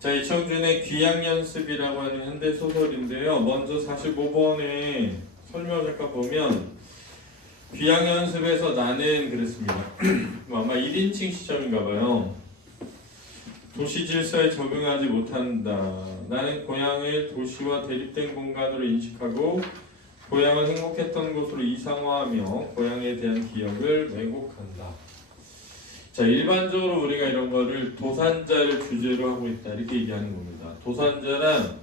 자, 이청준의 귀향연습이라고 하는 현대소설인데요. 먼저 45번에 설명을 잠깐 보면 귀향연습에서 나는 그랬습니다. 아마 1인칭 시점인가 봐요. 도시 질서에 적응하지 못한다. 나는 고향을 도시와 대립된 공간으로 인식하고 고향을 행복했던 곳으로 이상화하며 고향에 대한 기억을 왜곡한다. 자, 일반적으로 우리가 이런 거를 도산자를 주제로 하고 있다 이렇게 얘기하는 겁니다. 도산자란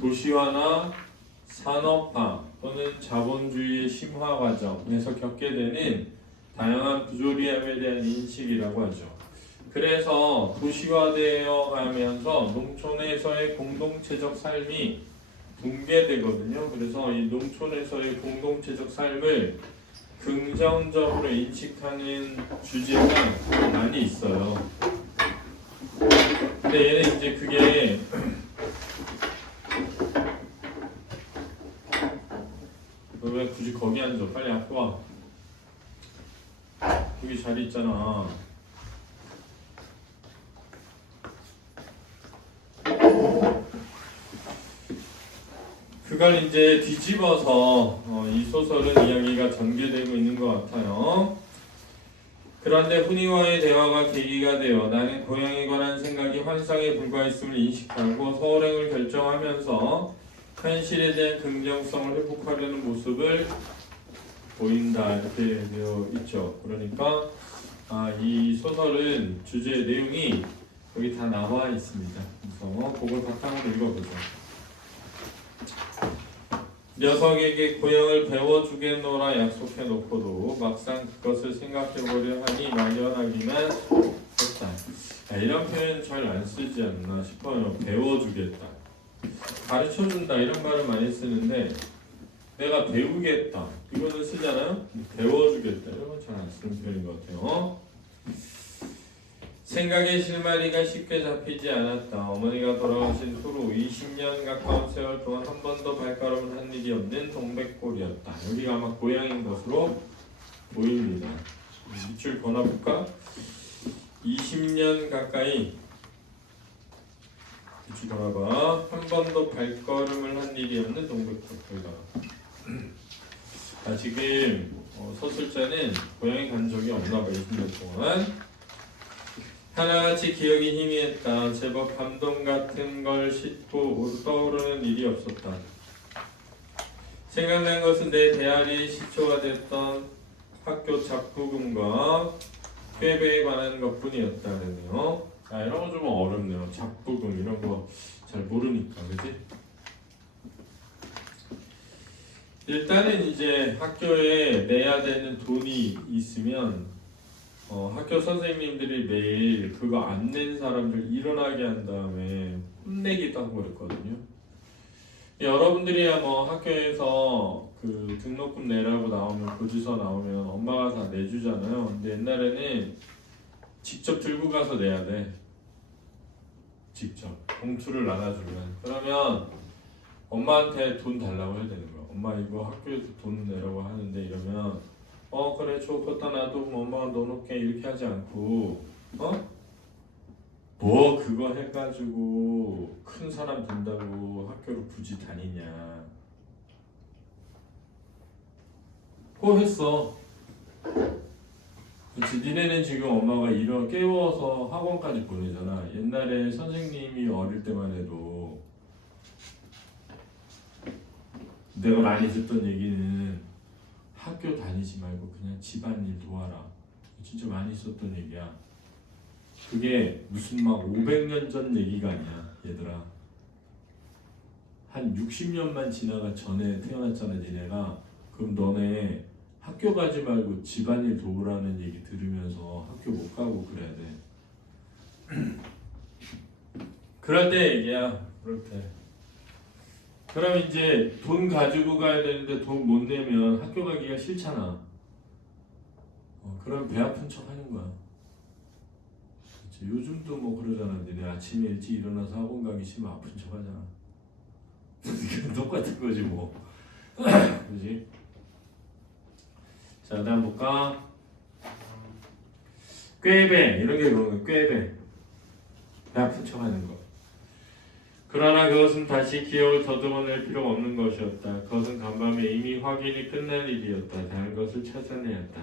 도시화나 산업화 또는 자본주의의 심화 과정에서 겪게 되는 다양한 부조리함에 대한 인식이라고 하죠. 그래서 도시화되어 가면서 농촌에서의 공동체적 삶이 붕괴되거든요. 그래서 이 농촌에서의 공동체적 삶을 긍정적으로 인식하는 주제가 많이 있어요. 근데 얘는 이제 그게 왜 굳이 거기 앉아? 빨리 앞으로 와. 여기 자리 있잖아. 그걸 이제 뒤집어서 이 소설은 이야기가 전개되고 있는 것 같아요. 그런데 훈이와의 대화가 계기가 되어 나는 고향에 관한 생각이 환상에 불과했음을 인식하고 서울행을 결정하면서 현실에 대한 긍정성을 회복하려는 모습을 보인다 이렇게 되어 있죠. 그러니까 이 소설은 주제 내용이 여기 다 나와 있습니다. 그래서 그걸 바탕으로 읽어보죠. 녀석에게 고향을 배워주겠노라 약속해놓고도 막상 그것을 생각해보려 하니 막연하기만 했다. 이런 표현 잘 안 쓰지 않나 싶어요. 배워주겠다, 가르쳐준다 이런 말을 많이 쓰는데 내가 배우겠다 이거는 쓰잖아요. 배워주겠다 이런 건 잘 안 쓰는 표현인 것 같아요. 생각의 실마리가 쉽게 잡히지 않았다. 어머니가 돌아가신 후로 20년 가까운 세월 동안 한 번도 발걸음을 한 일이 없는 동백골이었다. 여기가 아마 고향인 것으로 보입니다. 밑줄 권아볼까? 20년 가까이 밑줄 권아봐. 한 번도 발걸음을 한 일이 없는 동백골. 여기다가 지금 서술자는 고향에 간 적이 없나 봐. 20년 동안 하나같이 기억이 희미했다. 제법 감동 같은 걸 싣고 떠오르는 일이 없었다. 생각난 것은 내 대아리의 시초가 됐던 학교 잡부금과 꾀배에 관한 것뿐이었다네요. 이런 거 좀 어렵네요. 잡부금 이런 거 잘 모르니까, 그지? 일단은 이제 학교에 내야 되는 돈이 있으면 학교 선생님들이 매일 그거 안 낸 사람들 일어나게 한 다음에 혼내기도 하고 그랬거든요. 여러분들이야 뭐 학교에서 그 등록금 내라고 나오면 고지서 나오면 엄마가 다 내주잖아요. 근데 옛날에는 직접 들고 가서 내야 돼. 직접 봉투를 나눠주면. 그러면 엄마한테 돈 달라고 해야 되는 거야. 엄마 이거 학교에서 돈 내라고 하는데 이러면 그래 줘 갖다 놔도 엄마가 넣어놓게 이렇게 하지 않고 뭐 그거 해가지고 큰 사람 된다고 학교를 굳이 다니냐. 그거 했어. 그치. 니네는 지금 엄마가 깨워서 학원까지 보내잖아. 옛날에 선생님이 어릴 때만 해도 내가 많이 듣던 얘기는 학교 다니지 말고 그냥 집안일 도와라. 진짜 많이 썼던 얘기야. 그게 무슨 막 500년 전 얘기가 아니야, 얘들아. 한 60년만 지나가 전에 태어났잖아, 니네가. 그럼 너네 학교 가지 말고 집안일 도우라는 얘기 들으면서 학교 못 가고 그래야 돼. 그럴 때 얘기야, 그럴 때. 그럼 이제 돈 가지고 가야 되는데 돈 못 내면 학교 가기가 싫잖아. 그럼 배 아픈 척 하는 거야. 그치? 요즘도 뭐 그러잖아. 니네 아침에 일찍 일어나서 학원 가기 싫으면 아픈 척 하잖아. 똑같은 거지 뭐. 그지? 자, 다음 볼까? 꾀배 이런 게 그런 거야. 꾀배 배 아픈 척 하는 거. 그러나 그것은 다시 기억을 더듬어낼 필요가 없는 것이었다. 그것은 간밤에 이미 확인이 끝난 일이었다. 다른 것을 찾아내야 했다.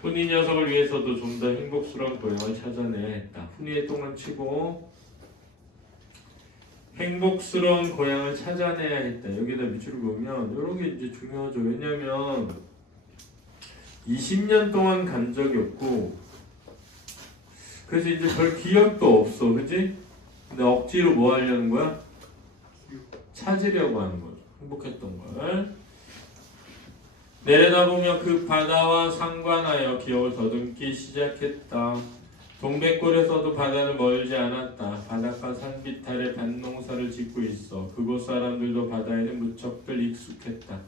훈이 녀석을 위해서도 좀 더 행복스러운 고향을 찾아내야 했다. 훈이의 똥을 치고 행복스러운 고향을 찾아내야 했다. 여기다 밑줄을 보면 이런 게 이제 중요하죠. 왜냐면 20년 동안 간 적이 없고 그래서 이제 별 기억도 없어. 그지? 근데 억지로 뭐 하려는 거야? 찾으려고 하는 거죠. 행복했던 걸. 내려다보며 그 바다와 상관하여 기억을 더듬기 시작했다. 동백골에서도 바다는 멀지 않았다. 바닷가 산비탈에 밭농사를 짓고 있어. 그곳 사람들도 바다에는 무척들 익숙했다.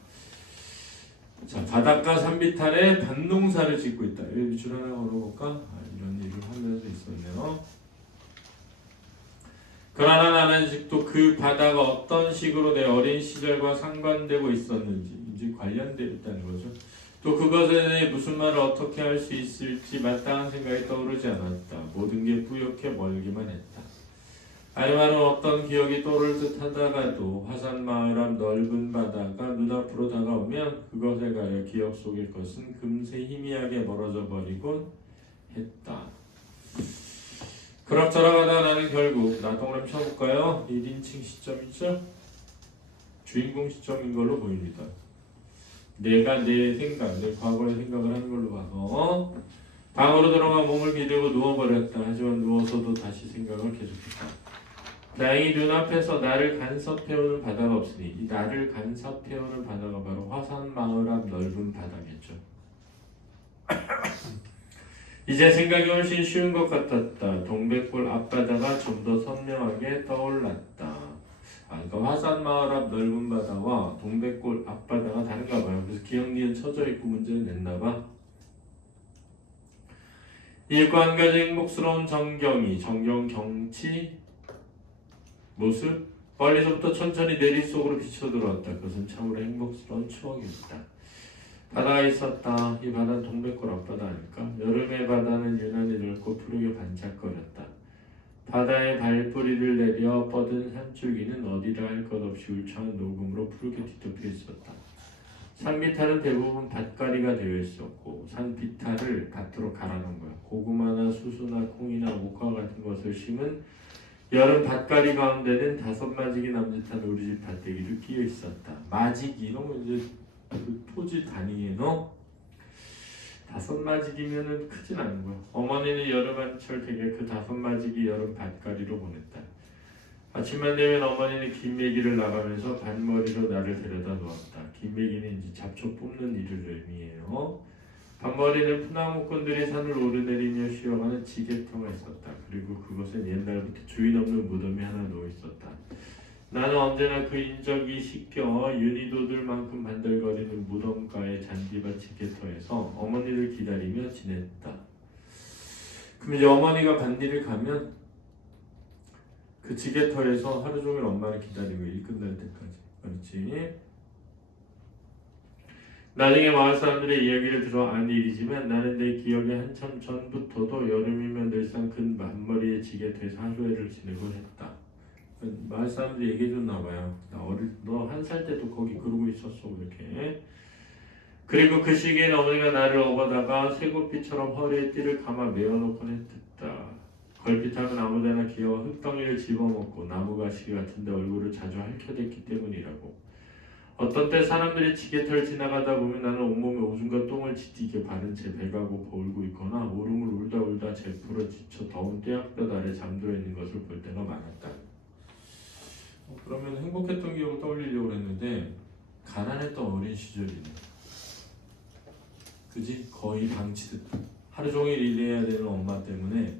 자, 바닷가 산비탈에 밭농사를 짓고 있다. 여기 밑줄 하나 걸어볼까? 이런 일을 하면서 있었네요. 그러나 나는 아직도 그 바다가 어떤 식으로 내 어린 시절과 상관되고 있었는지 이제 관련되어 있다는 거죠. 또 그것에 대해 무슨 말을 어떻게 할 수 있을지 마땅한 생각이 떠오르지 않았다. 모든 게 뿌옇게 멀기만 했다. 아니면 어떤 기억이 떠오를 듯 하다가도 화산마을 앞 넓은 바다가 눈앞으로 다가오면 그것에 가려 기억 속의 것은 금세 희미하게 멀어져 버리곤 했다. 그럭저럭 하다 나는 결국 나 동그라미 쳐볼까요? 1인칭 시점이죠? 주인공 시점인 걸로 보입니다. 내가 내 생각, 내 과거의 생각을 하는 걸로 봐서 방으로 들어가 몸을 기대고 누워버렸다. 하지만 누워서도 다시 생각을 계속했다. 다행히 눈앞에서 나를 간섭해오는 바다가 없으니 이 나를 간섭해오는 바다가 바로 화산마을 앞 넓은 바다겠죠. 이제 생각이 훨씬 쉬운 것 같았다. 동백골 앞바다가 좀 더 선명하게 떠올랐다. 그러니까 화산마을 앞 넓은 바다와 동백골 앞바다가 다른가 봐요. 그래서 기억니은 쳐져 있고 문제를 냈나 일과 한 가지 행복스러운 정경 경치, 모습, 멀리서부터 천천히 내리 속으로 비쳐들어왔다. 그것은 참으로 행복스러운 추억이었다. 바다가 있었다. 이 바다는 동백골 앞바다 아닐까? 여름의 바다는 유난히 넓고 푸르게 반짝거렸다. 바다에 발뿌리를 내려 뻗은 산줄기는 어디라 할 것 없이 울창한 녹음으로 푸르게 뒤덮여 있었다. 산비탈은 대부분 밭갈이가 되어 있었고 산비탈을 밭으로 갈아놓은 거야. 고구마나 수수나 콩이나 옥화 같은 것을 심은 여름 밭갈이 가운데는 5마지기 남짓한 우리 집 밭대기도 끼어 있었다. 마지기 이런 거 이제 그 토지 단위에서 5마지기면은 크진 않은 거야. 어머니는 여름 한철 되게 그 5마지기 여름 밭갈이로 보냈다. 아침만 되면 어머니는 김매기를 나가면서 반머리로 나를 데려다 놓았다. 김매기는 이제 잡초 뽑는 일을 의미해요. 반머리는 푸나무꾼들이 산을 오르내리며 쉬어가는 지게터가 있었다. 그리고 그것은 옛날부터 주인 없는 무덤이 하나 놓여 있었다. 나는 언제나 그 인적이 씻겨 윤희도들만큼 반들거리는 무덤가의 잔디밭 지게터에서 어머니를 기다리며 지냈다. 그럼 이제 어머니가 밭일을 가면 그 지게터에서 하루 종일 엄마를 기다리고 일 끝날 때까지. 그렇지? 나중에 마을 사람들의 이야기를 들어 안 일이지만 나는 내 기억에 한참 전부터도 여름이면 늘상 큰 만머리의 지게터에서 하루해를 지내곤 했다. 마을 사람들이 얘기해줬나 봐요. 너 1살 때도 거기 그러고 있었어 이렇게. 그리고 그 시기엔 어머니가 나를 업어다가 쇠고삐처럼 허리에 띠를 감아 메어놓곤 했다. 걸핏하면 아무데나 기어와 흙덩이를 집어먹고 나무가시기 같은데 얼굴을 자주 핥혀댔기 때문이라고. 어떤 때 사람들이 지게터를 지나가다 보면 나는 온몸에 오줌과 똥을 지디게 바른 채 배가 고파 울고 있거나 오름을 울다 제풀어 지쳐 더운 떼약볕 아래 잠들어 있는 것을 볼 때가 많았다. 그러면 행복했던 기억을 떠올리려고 했는데 가난했던 어린 시절이네. 그지? 거의 방치됐다. 하루 종일 일해야 되는 엄마 때문에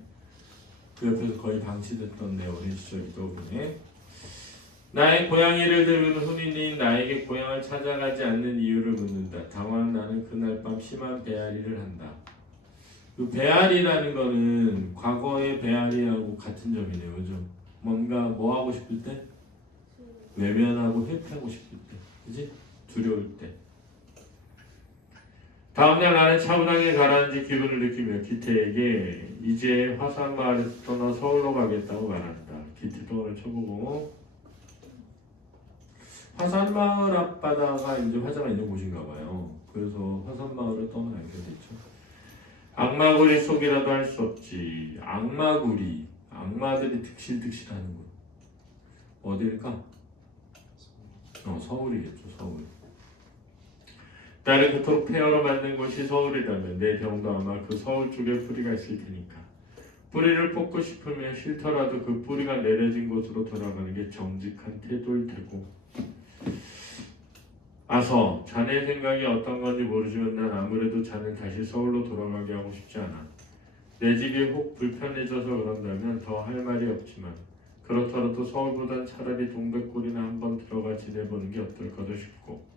그 옆에서 거의 방치됐던 내 어린 시절이 떠오르네. 나의 고양이를 들은 훈인이 나에게 고향을 찾아가지 않는 이유를 묻는다. 당황한 나는 그날 밤 심한 배앓이를 한다. 그 배앓이라는 거는 과거의 배앓이하고 같은 점이네요. 그죠? 뭔가 뭐 하고 싶을 때? 외면하고 회피하고 싶을 때. 그지? 두려울 때. 다음날 나는 차분하게 가라앉은 기분을 느끼며 기태에게 이제 화산마을에서 떠나 서울로 가겠다고 말한다. 기태도 오늘 쳐보고 화산마을 앞바다가 이제 화자가 있는 곳인가 봐요. 그래서 화산마을을 떠나게 됐죠. 악마구리 속이라도 할 수 없지. 악마구리. 악마들이 득실득실하는 곳. 어딜까? 서울이겠죠. 서울. 나를 그토록 폐허로 만든 곳이 서울이라면 내 병도 아마 그 서울 쪽에 뿌리가 있을 테니까. 뿌리를 뽑고 싶으면 싫더라도 그 뿌리가 내려진 곳으로 돌아가는 게 정직한 태도일 테고. 아서 자네 생각이 어떤 건지 모르지만 난 아무래도 자네 다시 서울로 돌아가게 하고 싶지 않아. 내 집이 혹 불편해져서 그런다면 더 할 말이 없지만 그렇더라도 서울보단 차라리 동백골이나 한번 들어가 지내보는 게 어떨까도 싶고.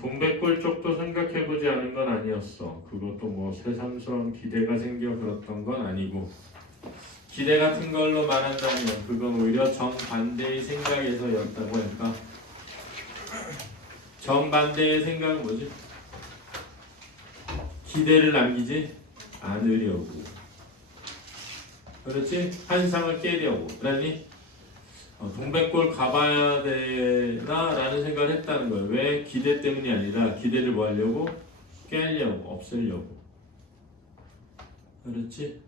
동백골 쪽도 생각해보지 않은 건 아니었어. 그것도 뭐 새삼스러운 기대가 생겨 그렇던 건 아니고, 기대 같은 걸로 말한다면 그건 오히려 정반대의 생각에서였다고 할까? 정반대의 생각은 뭐지? 기대를 남기지 않으려고, 그렇지? 환상을 깨려고. 그러니 동백골 가봐야 되나? 라는 생각을 했다는 거예요. 왜? 기대 때문이 아니라 기대를 뭐 하려고? 깨려고, 없애려고. 그렇지?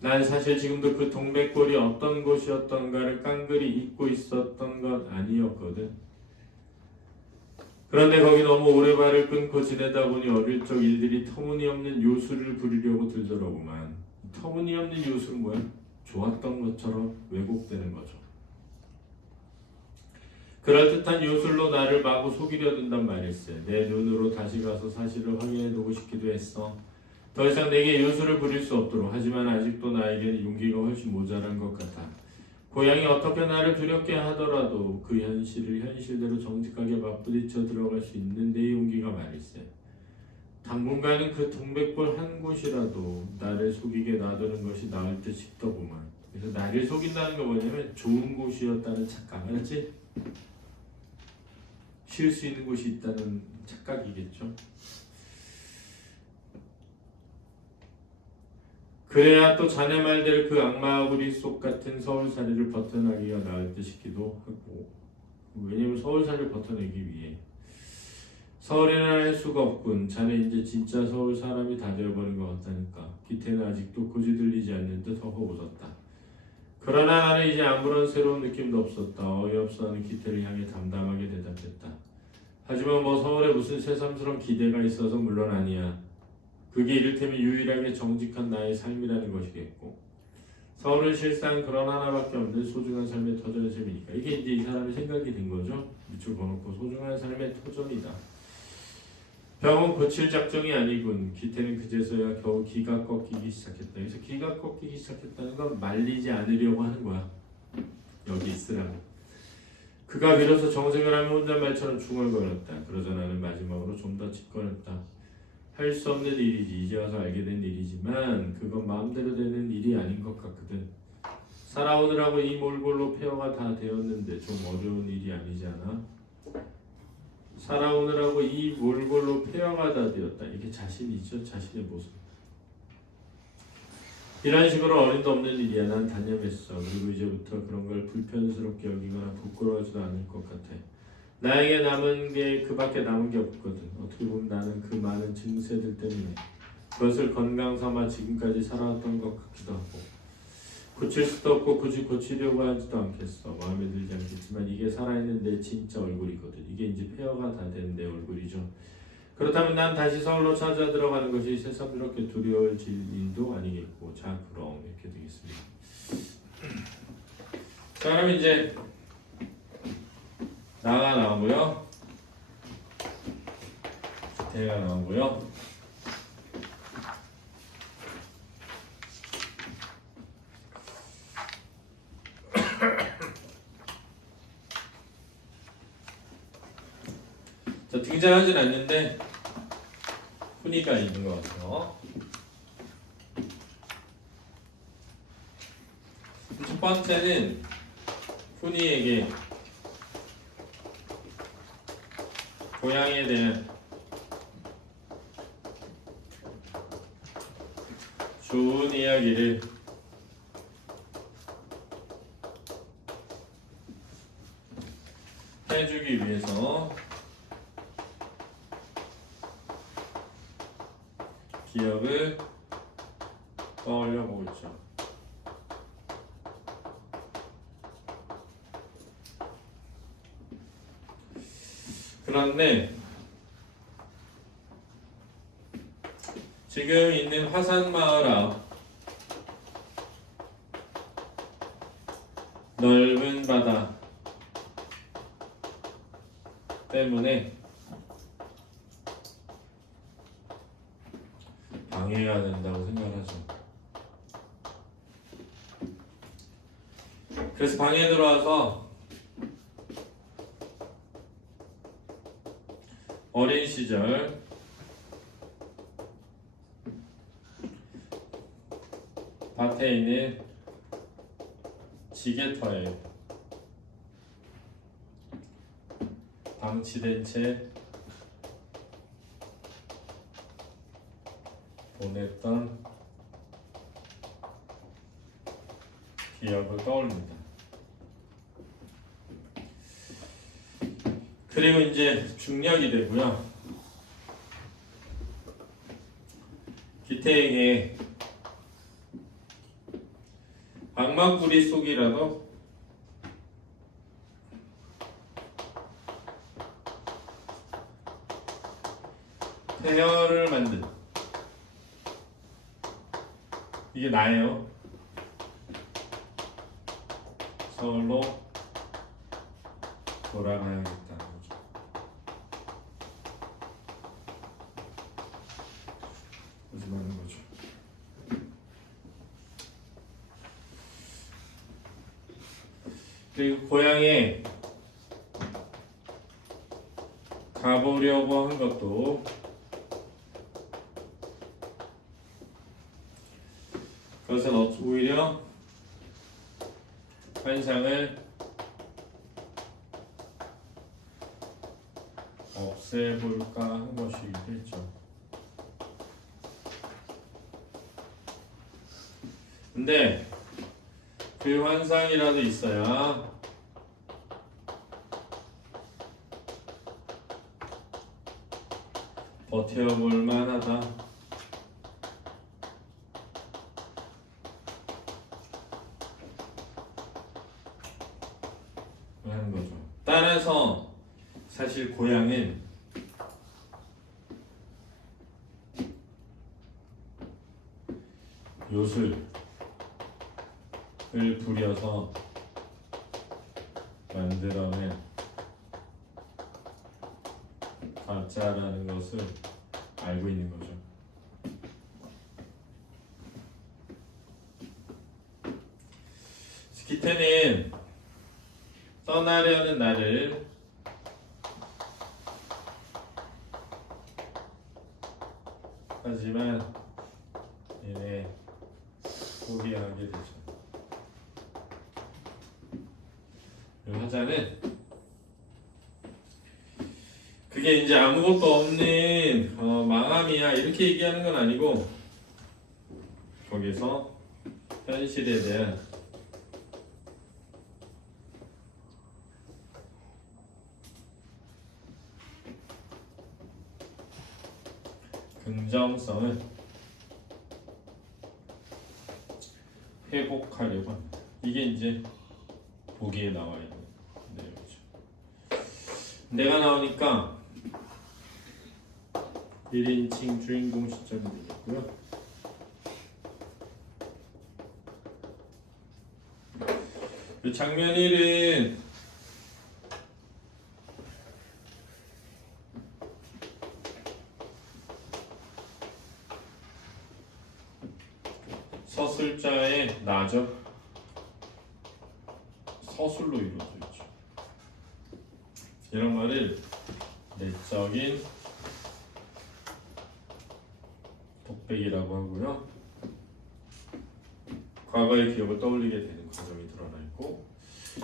난 사실 지금도 그 동백골이 어떤 곳이었던가를 깡그리 잊고 있었던 건 아니었거든. 그런데 거기 너무 오래 발을 끊고 지내다 보니 어릴 적 일들이 터무니없는 요술을 부리려고 들더라고만. 터무니없는 요술은 뭐야? 좋았던 것처럼 왜곡되는 거죠. 그럴듯한 요술로 나를 마구 속이려 든단 말일세. 내 눈으로 다시 가서 사실을 확인해두고 싶기도 했어. 더 이상 내게 요술을 부릴 수 없도록. 하지만 아직도 나에게는 용기가 훨씬 모자란 것 같아. 고향이 어떻게 나를 두렵게 하더라도 그 현실을 현실대로 정직하게 맞부딪혀 들어갈 수 있는 내 용기가 말일세. 당분간은 그 동백골 한 곳이라도 나를 속이게 놔두는 것이 나을 듯 싶더구만. 그래서 나를 속인다는 거 뭐냐면 좋은 곳이었다는 착각, 알았지? 쉴 수 있는 곳이 있다는 착각이겠죠. 그래야 또 자네 말대로 그 악마구리 속 같은 서울살이를 버텨나기가 나을 듯 싶기도 하고. 왜냐면 서울살이를 버텨내기 위해 서울에는 할 수가 없군. 자네 이제 진짜 서울 사람이 다 되어버린 것 같다니까. 기태는 아직도 고지 들리지 않는 듯 허허웃었다. 그러나 나는 이제 아무런 새로운 느낌도 없었다. 어이없어하는 기태를 향해 담담하게 대답했다. 하지만 뭐 서울에 무슨 새삼스러운 기대가 있어서 물론 아니야. 그게 이를테면 유일하게 정직한 나의 삶이라는 것이겠고. 서울은 실상 그런 하나밖에 없는 소중한 삶의 터전의 셈이니까. 이게 이제 이 사람의 생각이 된 거죠. 밑줄 그어놓고 소중한 삶의 터전이다. 병은 고칠 작정이 아니군. 기태는 그제서야 겨우 기가 꺾이기 시작했다. 그래서 기가 꺾이기 시작했다는 건 말리지 않으려고 하는 거야. 여기 있으라고. 그가 비로소 정색을 하며 혼잣말처럼 중얼거렸다. 그러자 나는 마지막으로 좀 더 짓거렸다. 할 수 없는 일이지. 이제 와서 알게 된 일이지만 그건 마음대로 되는 일이 아닌 것 같거든. 살아오느라고 이 몰골로 폐허가 다 되었는데 좀 어려운 일이 아니지 않아? 살아오느라고 이 몰골로 폐허가 다 되었다. 이게 자신이죠. 자신의 모습. 이런 식으로 어림도 없는 일이야. 난 단념했어. 그리고 이제부터 그런 걸 불편스럽게 여기거나 부끄러워하지도 않을 것 같아. 나에게 남은 게 그밖에 남은 게 없거든. 어떻게 보면 나는 그 많은 증세들 때문에 그것을 건강 삼아 지금까지 살아왔던 것 같기도 하고. 고칠 수도 없고 굳이 고치려고 하지도 않겠어. 마음에 들지 않겠지만 이게 살아있는 내 진짜 얼굴이거든. 이게 이제 폐허가 다 된 내 얼굴이죠. 그렇다면 난 다시 서울로 찾아 들어가는 것이 새삼스럽게 두려워질 일도 아니겠고. 자, 그럼 이렇게 되겠습니다. 자, 그럼 이제 나가 나오고요. 대가 나오고요. 자, 등장하진 않는데 훈이가 있는 것 같아요. 첫 번째는 훈이에게 고향에 대한 좋은 이야기를 해주기 위해서 기억을 떠올려 보겠죠. 그런데 지금 있는 화산마을 앞 넓은 바다 때문에 방해가 된다고 생각하죠. 그래서 방에 들어와서 어린 시절 밭에 있는 지게터에 방치된 채 보냈던 기억을 떠올립니다. 그리고 이제 중력이 되고요. 기태에게 악마꾸리 속이라도 폐허를 만든 이게 나예요. 서울로 돌아가야겠다는 거죠. 거짓말하는 거죠. 그리고 고향에 가보려고 한 것도 그것은 오히려 환상을 없애볼까 하는 것이기도 했죠. 근데 그 환상이라도 있어야 버텨볼 만하다. 하는 거죠. 따라서 사실 고향은 요술을 부려서 만들어낸 가짜라는 것을 알고 있는 거죠. 기태는 떠나려는 나를 하지만 얘네 포기하게 되죠. 이 화자는 그게 이제 아무것도 없는 망함이야 이렇게 얘기하는 건 아니고 거기서 현실에 대한 긍정성을 회복하려고 합니다. 이게 이제 보기에 나와 있는 내용이죠. 내가 나오니까 1인칭 주인공 시점이 되겠고요. 장면 1은 서술자의 나죠. 서술로 이루어져 있죠. 이런 말을 내적인 독백이라고 하고요. 과거의 기억을 떠올리게 되는 과정이 드러나 있고,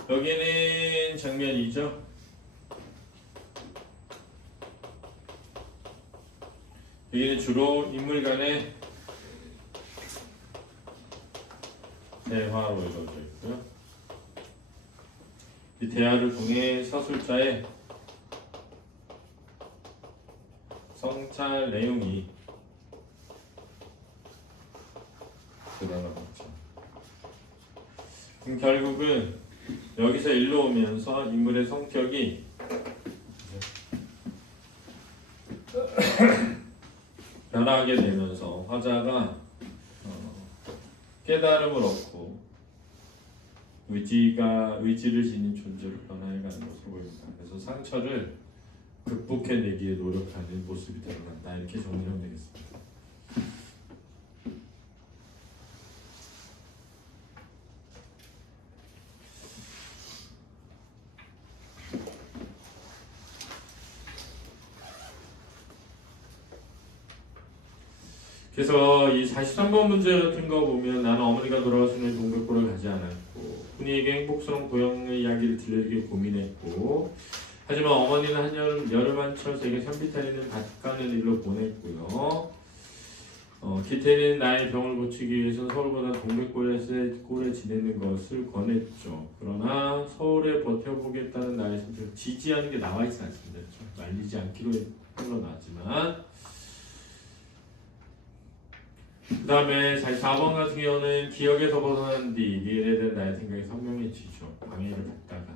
여기는 장면 2죠. 여기는 주로 인물 간의 대화로 이루어져 있고요. 이 대화를 통해 서술자의 성찰 내용이 드러나겠죠. 그럼 결국은 여기서 일로 오면서 인물의 성격이 변하게 되면서 화자가 깨달음을 얻고 의지를 지닌 존재로 변해가는 것으로 보입니다. 그래서 상처를 극복해내기에 노력하는 모습이 드러난다. 이렇게 정리하면 되겠습니다. 그래서 이 43번 문제 같은 거 보면 나는 어머니가 돌아가시는 동백골을 가지 않았고 훈이에게 행복스러운 고향의 이야기를 들려주기 고민했고 하지만 어머니는 한여름 여름 한철에게 산비탈리는 밭 가는 일로 보냈고요. 기태는 나의 병을 고치기 위해서 서울보다 동백골에 지내는 것을 권했죠. 그러나 서울에 버텨보겠다는 나의 선택을 지지하는 게 나와 있지 않습니다. 말리지 않기로 흘러나왔지만 그 다음에 44번 같은 경우는 기억에서 벗어난 뒤 미래에 대한 나의 생각이 선명해지죠. 방해를 받다가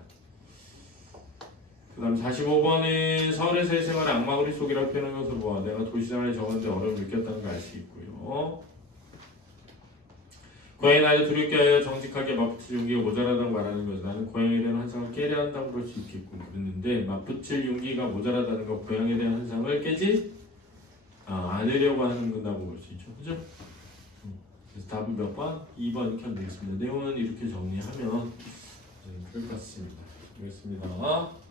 그 다음 45번은 서울에서의 생활을 악마구리 속이라고 표현한 것을 보아 내가 도시생활에 적었는데 어려움을 느꼈다는 걸 알 수 있고요. 고향이 나를 두렵게 하여 정직하게 맞붙일 용기가 모자라다고 말하는 것은 나는 고향에 대한 환상을 깨려 한다고 볼 수 있겠고 그랬는데 맞붙일 용기가 모자라다는 것 고향에 대한 환상을 깨지 않으려고 하는 거라고 볼 수 있죠. 그죠? 그래서 답은 몇 번? 2번 이렇게 하면 되겠습니다. 내용은 이렇게 정리하면 될 것 같습니다. 알겠습니다.